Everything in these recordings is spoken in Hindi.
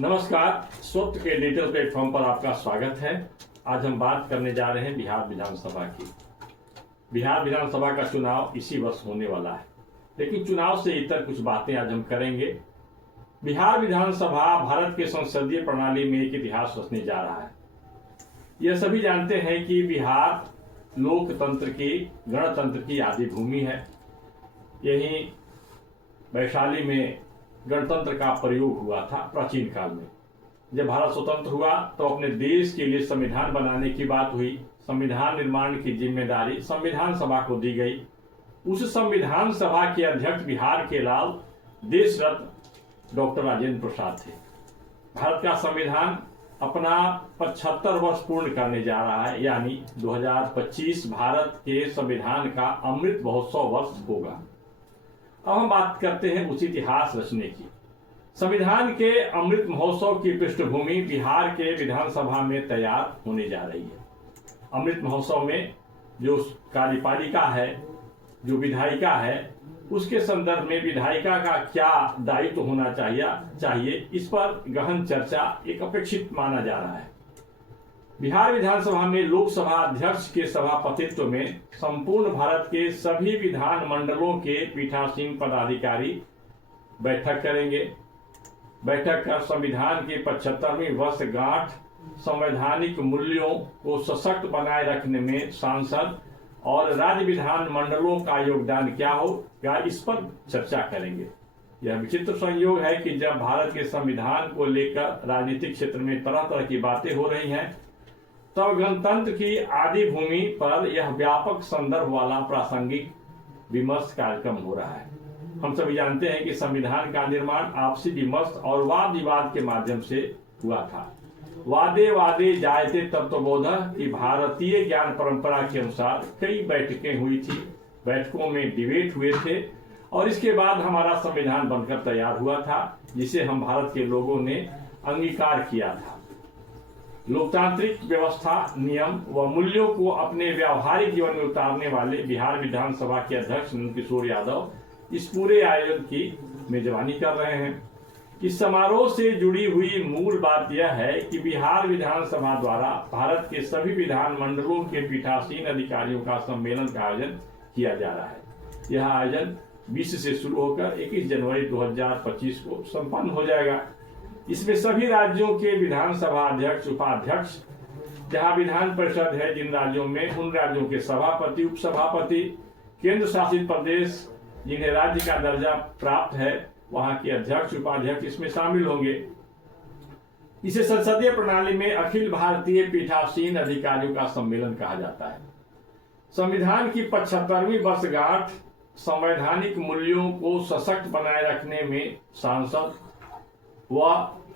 नमस्कार। स्वत के डिजिटल प्लेटफॉर्म पर आपका स्वागत है। आज हम बात करने जा रहे हैं बिहार विधानसभा की। बिहार विधानसभा का चुनाव इसी वर्ष होने वाला है, लेकिन चुनाव से इतर कुछ बातें आज हम करेंगे। बिहार विधानसभा भारत के संसदीय प्रणाली में एक इतिहास रचने जा रहा है। यह सभी जानते हैं कि बिहार लोकतंत्र की, गणतंत्र की आदि भूमि है। यही वैशाली में गणतंत्र का प्रयोग हुआ था प्राचीन काल में। जब भारत स्वतंत्र हुआ तो अपने देश के लिए संविधान बनाने की बात हुई। संविधान निर्माण की जिम्मेदारी संविधान सभा को दी गई। उस संविधान सभा के अध्यक्ष बिहार के लाल देश रत्न डॉक्टर राजेंद्र प्रसाद थे। भारत का संविधान अपना 75 वर्ष पूर्ण करने जा रहा है, यानी 2025 भारत के संविधान का अमृत महोत्सव वर्ष होगा। अब हम बात करते हैं उस इतिहास रचने की। संविधान के अमृत महोत्सव की पृष्ठभूमि बिहार के विधानसभा में तैयार होने जा रही है। अमृत महोत्सव में जो कार्यपालिका है, जो विधायिका है, उसके संदर्भ में विधायिका का क्या दायित्व होना चाहिए, इस पर गहन चर्चा एक अपेक्षित माना जा रहा है। बिहार विधानसभा में लोकसभा अध्यक्ष के सभापतित्व में संपूर्ण भारत के सभी विधान मंडलों के पीठासीन पदाधिकारी बैठक करेंगे। बैठक कर संविधान की 75वीं वर्षगांठ, संवैधानिक मूल्यों को सशक्त बनाए रखने में सांसद और राज्य विधान मंडलों का योगदान क्या होगा, इस पर चर्चा करेंगे। यह विचित्र संयोग है कि जब भारत के संविधान को लेकर राजनीतिक क्षेत्र में तरह तरह की बातें हो रही हैं, तब गणतंत्र की आदि भूमि पर यह व्यापक संदर्भ वाला प्रासंगिक विमर्श कार्यक्रम हो रहा है। हम सभी जानते हैं कि संविधान का निर्माण आपसी विमर्श और वाद विवाद के माध्यम से हुआ था। वादे वादे जायते तत्वबोधः की भारतीय ज्ञान परंपरा के अनुसार कई बैठकें हुई थी। बैठकों में डिबेट हुए थे और इसके बाद हमारा संविधान बनकर तैयार हुआ था, जिसे हम भारत के लोगों ने अंगीकार किया था। लोकतांत्रिक व्यवस्था, नियम व मूल्यों को अपने व्यावहारिक जीवन में उतारने वाले बिहार विधानसभा के अध्यक्ष नंद किशोर यादव इस पूरे आयोजन की मेजबानी कर रहे हैं। इस समारोह से जुड़ी हुई मूल बात यह है कि बिहार विधानसभा द्वारा भारत के सभी विधान मंडलों के पीठासीन अधिकारियों का सम्मेलन का आयोजन किया जा रहा है। यह आयोजन 20 से शुरू होकर 21 जनवरी 2025 को संपन्न हो जाएगा। इसमें सभी राज्यों के विधानसभा अध्यक्ष, उपाध्यक्ष, जहां विधान परिषद है जिन राज्यों में, उन राज्यों के सभापति, उपसभापति, केंद्र शासित प्रदेश जिन्हें राज्य का दर्जा प्राप्त है, वहां के अध्यक्ष, उपाध्यक्ष इसमें शामिल होंगे। इसे संसदीय प्रणाली में अखिल भारतीय पीठासीन अधिकारियों का सम्मेलन कहा जाता है। संविधान की 75वीं वर्षगांठ, संवैधानिक मूल्यों को सशक्त बनाए रखने में सांसद व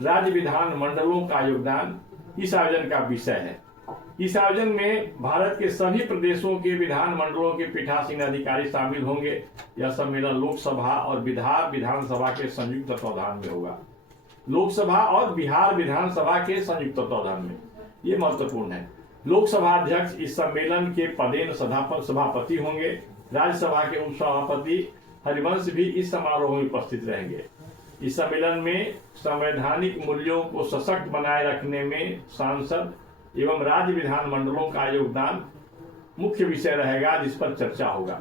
राज्य विधान मंडलों का योगदान इस आयोजन का विषय है। इस आयोजन में भारत के सभी प्रदेशों के विधान मंडलों के पीठासीन अधिकारी शामिल होंगे। यह सम्मेलन लोकसभा और बिहार विधानसभा के संयुक्त तत्वावधान में होगा। लोकसभा और बिहार विधानसभा के संयुक्त तत्वावधान में, ये महत्वपूर्ण है। लोकसभा अध्यक्ष इस सम्मेलन के पदेन सभापति होंगे। राज्यसभा के उपसभापति हरिवंश भी इस समारोह में उपस्थित रहेंगे। इस सम्मेलन में संवैधानिक मूल्यों को सशक्त बनाए रखने में सांसद एवं राज्य विधान मंडलों का योगदान मुख्य विषय रहेगा, जिस पर चर्चा होगा।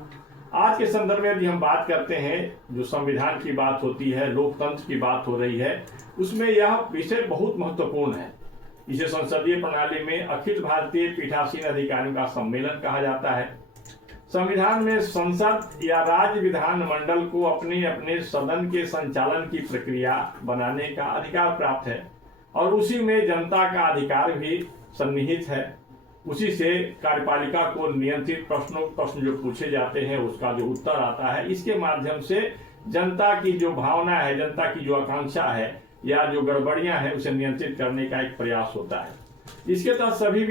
आज के संदर्भ में यदि हम बात करते हैं, जो संविधान की बात होती है, लोकतंत्र की बात हो रही है, उसमें यह विषय बहुत महत्वपूर्ण है। इसे संसदीय प्रणाली में अखिल भारतीय पीठासीन अधिकारियों का सम्मेलन कहा जाता है। संविधान में संसद या राज्य विधान मंडल को अपने अपने सदन के संचालन की प्रक्रिया बनाने का अधिकार प्राप्त है और उसी में जनता का अधिकार भी सन्निहित है। उसी से कार्यपालिका को नियंत्रित प्रश्न जो पूछे जाते हैं, उसका जो उत्तर आता है, इसके माध्यम से जनता की जो भावना है, जनता की जो आकांक्षा है या जो गड़बड़ियां हैं, उसे नियंत्रित करने का एक प्रयास होता है। इसके तहत सभी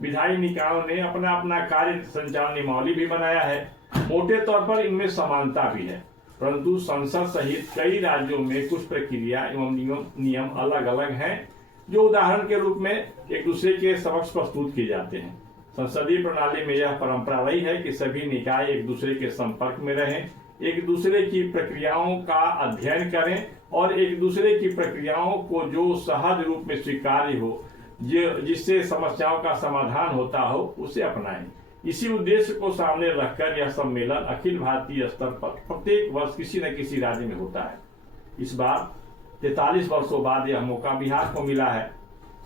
विधायी निकायों ने अपना अपना कार्य संचालन नियमावली भी बनाया है। मोटे तौर पर इनमें समानता भी है, परंतु संसद सहित कई राज्यों में कुछ प्रक्रिया एवं नियम अलग अलग हैं, जो उदाहरण के रूप में एक दूसरे के समक्ष प्रस्तुत किए जाते हैं। संसदीय प्रणाली में यह परंपरा रही है कि सभी निकाय एक दूसरे के संपर्क में रहें, एक दूसरे की प्रक्रियाओं का अध्ययन करें और एक दूसरे की प्रक्रियाओं को जो सहज रूप में स्वीकार्य हो, जिससे समस्याओं का समाधान होता हो, उसे अपनाएं। इसी उद्देश्य को सामने रखकर यह सम्मेलन अखिल भारतीय स्तर पर प्रत्येक वर्ष किसी न किसी राज्य में होता है। इस बार 43 वर्षों बाद यह मौका बिहार को मिला है।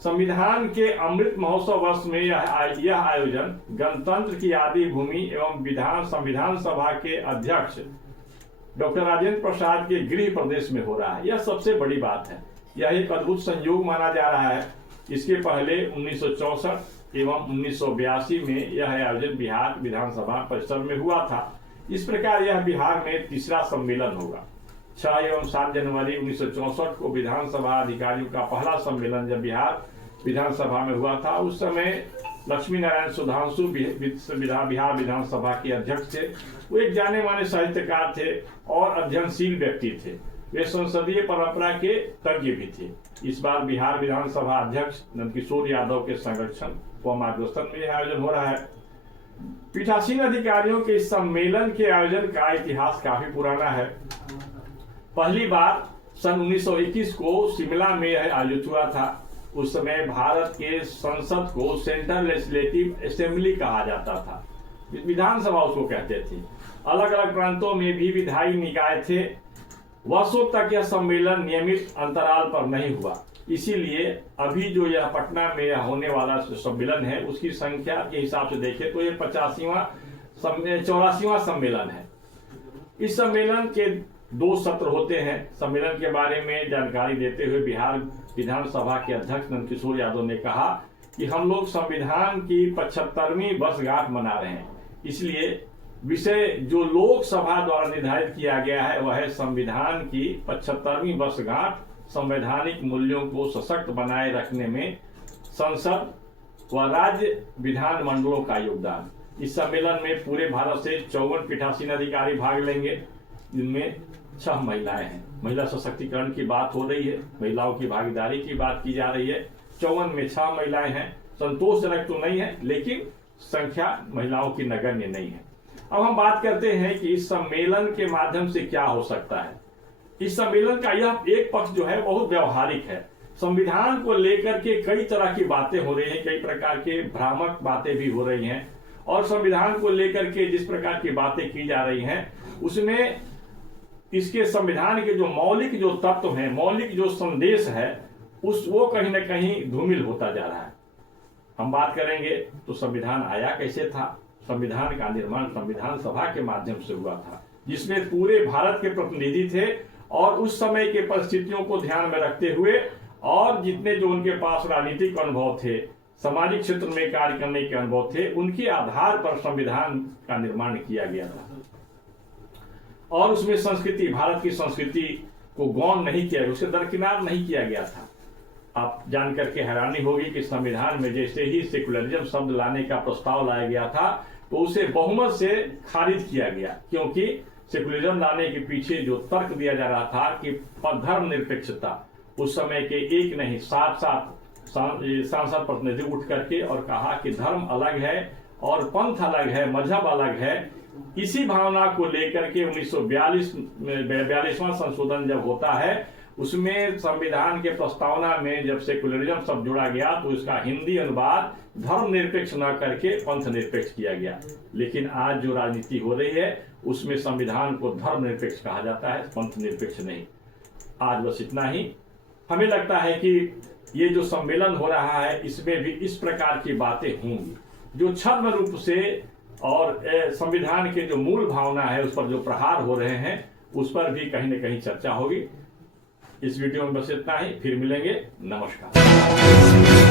संविधान के अमृत महोत्सव वर्ष में यह आयोजन गणतंत्र की आदि भूमि एवं संविधान सभा के अध्यक्ष डॉक्टर राजेंद्र प्रसाद के गृह प्रदेश में हो रहा है। यह सबसे बड़ी बात है। यह एक अद्भुत संयोग माना जा रहा है। इसके पहले 1964 एवं 1982 में यह आयोजन बिहार विधानसभा परिसर में हुआ था। इस प्रकार यह बिहार में तीसरा सम्मेलन होगा। 6 एवं 7 जनवरी 1964 को विधानसभा अधिकारियों का पहला सम्मेलन जब बिहार विधानसभा में हुआ था, उस समय लक्ष्मी नारायण सुधांशु बिहार विधानसभा के अध्यक्ष थे। वो एक जाने माने साहित्यकार थे और अध्ययनशील व्यक्ति थे। वे संसदीय परंपरा के तज्ञ भी थे। इस बार बिहार विधानसभा अध्यक्ष नंदकिशोर यादव के संरक्षण व मार्गदर्शन में यह आयोजन हो रहा है। पीठासीन अधिकारियों के इस सम्मेलन के आयोजन का इतिहास काफी पुराना है। पहली बार सन 1921 को शिमला में यह आयोजित हुआ था। उस समय भारत के संसद को सेंट्रल लेजिस्लेटिव असेंबली कहा जाता था, विधानसभा उसको कहते थे। अलग अलग प्रांतों में भी विधायी निकाय थे। वर्षों तक यह सम्मेलन नियमित अंतराल पर नहीं हुआ। इसीलिए अभी जो यह पटना में होने वाला सम्मेलन है, उसकी संख्या के हिसाब से देखें तो यह 84वां सम्मेलन है। इस सम्मेलन के 2 सत्र होते हैं। सम्मेलन के बारे में जानकारी देते हुए बिहार विधानसभा के अध्यक्ष नंदकिशोर यादव ने कहा कि हम लोग संविधान की 75वीं वर्षगांठ मना रहे हैं। इसलिए विषय जो लोकसभा द्वारा निर्धारित किया गया है वह है संविधान की 75वीं वर्षगांठ, संवैधानिक मूल्यों को सशक्त बनाए रखने में संसद व राज्य विधान मंडलों का योगदान। इस सम्मेलन में पूरे भारत से 54 पीठासीन अधिकारी भाग लेंगे, जिनमें 6 महिलाएं हैं। महिला सशक्तिकरण की बात हो रही है, महिलाओं की भागीदारी की बात की जा रही है। 54 में 6 महिलाएं हैं। संतोषजनक तो नहीं है, लेकिन संख्या महिलाओं की नगण्य नहीं है। अब हम बात करते हैं कि इस सम्मेलन के माध्यम से क्या हो सकता है। इस सम्मेलन का यह एक पक्ष जो है बहुत व्यवहारिक है। संविधान को लेकर के कई तरह की बातें हो रही हैं, कई प्रकार के भ्रामक बातें भी हो रही हैं, और संविधान को लेकर के जिस प्रकार की बातें की जा रही हैं उसमें इसके संविधान के जो मौलिक जो तत्व हैं, मौलिक जो संदेश है, वो कहीं ना कहीं धूमिल होता जा रहा है। हम बात करेंगे तो संविधान आया कैसे था। संविधान का निर्माण संविधान सभा के माध्यम से हुआ था, जिसमें पूरे भारत के प्रतिनिधि थे और उस समय के परिस्थितियों को ध्यान में रखते हुए और जितने जो उनके पास राजनीतिक अनुभव थे, सामाजिक क्षेत्र में कार्य करने के अनुभव थे, उनके आधार पर संविधान का निर्माण किया गया था। और उसमें संस्कृति, भारत की संस्कृति को गौण नहीं किया गया, उसे दरकिनार नहीं किया गया था। आप जानकर के हैरानी होगी कि संविधान में जैसे ही सेकुलरिज्म शब्द लाने का प्रस्ताव लाया गया था तो उसे बहुमत से खारिज किया गया, क्योंकि सेकुलरिज्म लाने के पीछे जो तर्क दिया जा रहा था कि धर्मनिरपेक्षता, उस समय के एक नहीं 7 सांसद प्रतिनिधि उठ करके और कहा कि धर्म अलग है और पंथ अलग है, मजहब अलग है। इसी भावना को लेकर के 1942वां संशोधन जब होता है, उसमें संविधान के प्रस्तावना में जब सेकुलरिज्म शब्द जोड़ा गया तो इसका हिंदी अनुवाद धर्मनिरपेक्ष न करके पंथ निरपेक्ष किया गया। लेकिन आज जो राजनीति हो रही है उसमें संविधान को धर्मनिरपेक्ष कहा जाता है, पंथ निरपेक्ष नहीं। आज बस इतना ही। हमें लगता है कि ये जो सम्मेलन हो रहा है इसमें भी इस प्रकार की बातें होंगी, जो छद्म रूप से और संविधान के जो मूल भावना है उस पर जो प्रहार हो रहे हैं उस पर भी कहीं न कहीं चर्चा होगी। इस वीडियो में बस इतना ही, फिर मिलेंगे। नमस्कार।